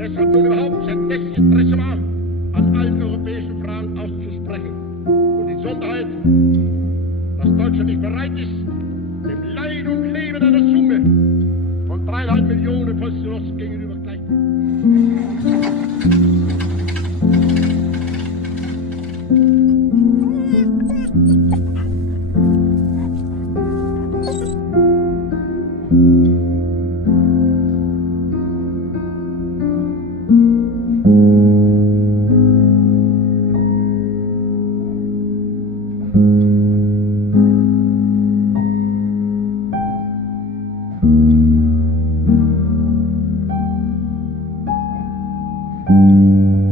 Deshalb nun überhaupt sein letztes Interesse war, an allen europäischen Fragen auszusprechen. Und die Besonderheit, dass Deutschland nicht bereit ist, dem Leid und Leben einer Summe von 3,5 Millionen Volksgenossen gegenüber gleich.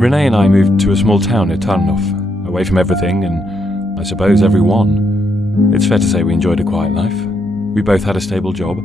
Renee and I moved to a small town near Tarnów, away from everything and, I suppose, everyone. It's fair to say we enjoyed a quiet life. We both had a stable job.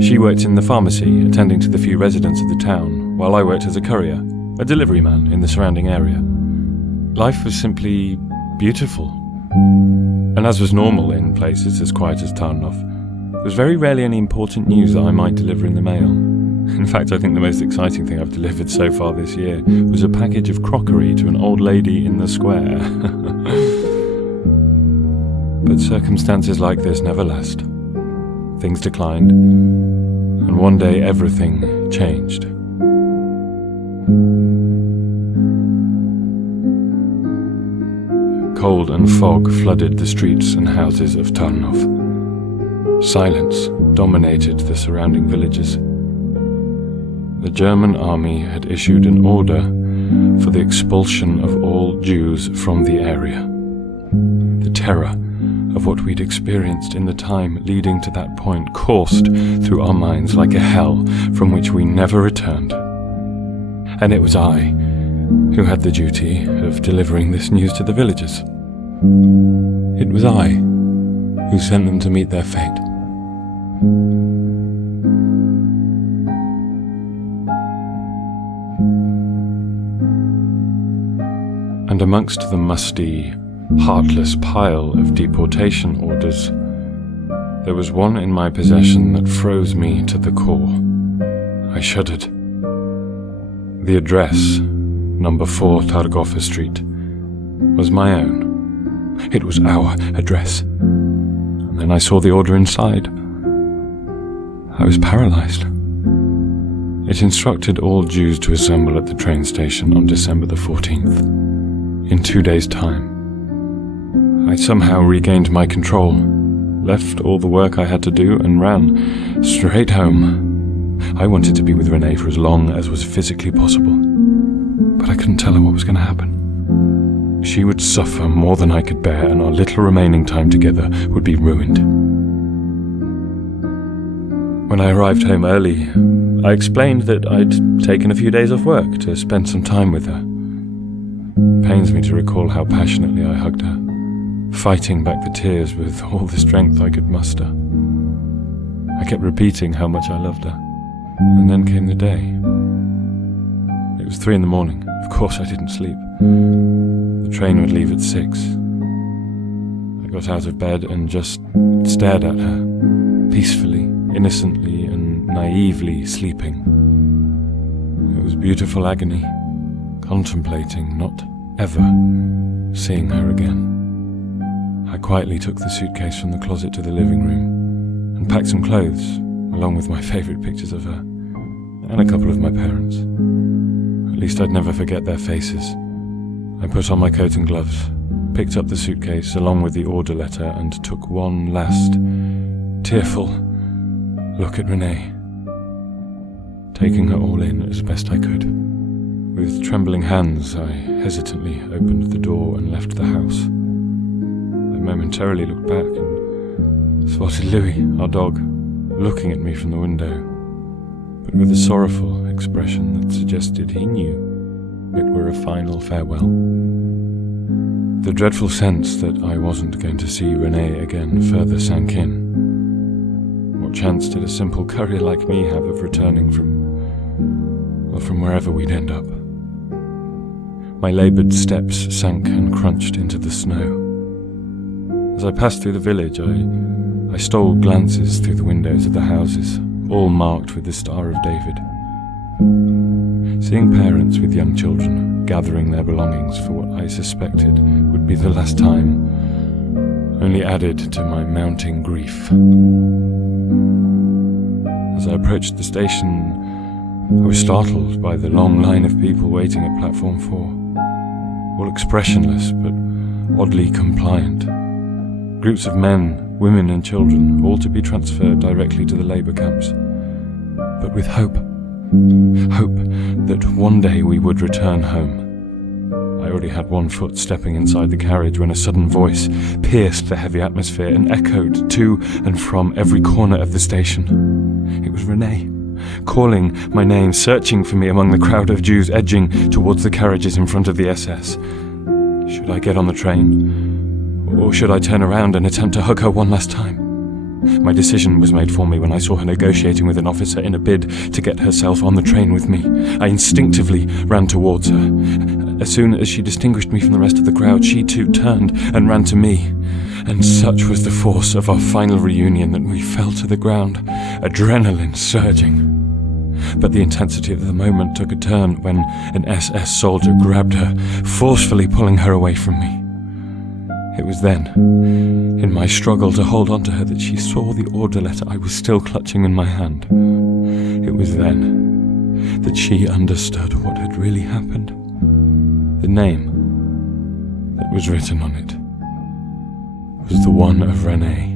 She worked in the pharmacy, attending to the few residents of the town, while I worked as a courier, a delivery man in the surrounding area. Life was simply beautiful. And as was normal in places as quiet as Tarnów, there was very rarely any important news that I might deliver in the mail. In fact, I think the most exciting thing I've delivered so far this year was a package of crockery to an old lady in the square. But circumstances like this never last. Things declined, and one day everything changed. Cold and fog flooded the streets and houses of Tarnów. Silence dominated the surrounding villages. The German army had issued an order for the expulsion of all Jews from the area. The terror of what we'd experienced in the time leading to that point coursed through our minds like a hell from which we never returned. And it was I who had the duty of delivering this news to the villagers. It was I who sent them to meet their fate. And amongst the musty, heartless pile of deportation orders, there was one in my possession that froze me to the core. I shuddered. The address, number 4 Targofa Street, was my own. It was our address. And then I saw the order inside. I was paralyzed. It instructed all Jews to assemble at the train station on December the 14th. In 2 days' time. I somehow regained my control, left all the work I had to do and ran straight home. I wanted to be with Renee for as long as was physically possible, but I couldn't tell her what was going to happen. She would suffer more than I could bear, and our little remaining time together would be ruined. When I arrived home early, I explained that I'd taken a few days off work to spend some time with her. It pains me to recall how passionately I hugged her, fighting back the tears with all the strength I could muster. I kept repeating how much I loved her. And then came the day. It was 3 a.m. Of course I didn't sleep. The train would leave at 6. I got out of bed and just stared at her, peacefully, innocently and naively sleeping. It was beautiful agony, contemplating not ever seeing her again. I quietly took the suitcase from the closet to the living room and packed some clothes, along with my favourite pictures of her, and a couple of my parents. At least I'd never forget their faces. I put on my coat and gloves, picked up the suitcase along with the order letter, and took one last, tearful look at Renee, taking her all in as best I could. With trembling hands, I hesitantly opened the door and left the house. I momentarily looked back and spotted Louis, our dog, looking at me from the window, but with a sorrowful expression that suggested he knew. it were a final farewell. The dreadful sense that I wasn't going to see Renee again further sank in. What chance did a simple courier like me have of returning from wherever we'd end up? My laboured steps sank and crunched into the snow. As I passed through the village, I stole glances through the windows of the houses, all marked with the Star of David. Seeing parents with young children gathering their belongings for what I suspected would be the last time only added to my mounting grief. As I approached the station, I was startled by the long line of people waiting at platform 4, all expressionless but oddly compliant. Groups of men, women and children, all to be transferred directly to the labour camps, but with hope. Hope that one day we would return home. I already had one foot stepping inside the carriage when a sudden voice pierced the heavy atmosphere and echoed to and from every corner of the station. It was Renee, calling my name, searching for me among the crowd of Jews edging towards the carriages in front of the SS. Should I get on the train? Or should I turn around and attempt to hug her one last time? My decision was made for me when I saw her negotiating with an officer in a bid to get herself on the train with me. I instinctively ran towards her. As soon as she distinguished me from the rest of the crowd, she too turned and ran to me. And such was the force of our final reunion that we fell to the ground, adrenaline surging. But the intensity of the moment took a turn when an SS soldier grabbed her, forcefully pulling her away from me. It was then, in my struggle to hold on to her, that she saw the order letter I was still clutching in my hand. It was then that she understood what had really happened. The name that was written on it was the one of Renee.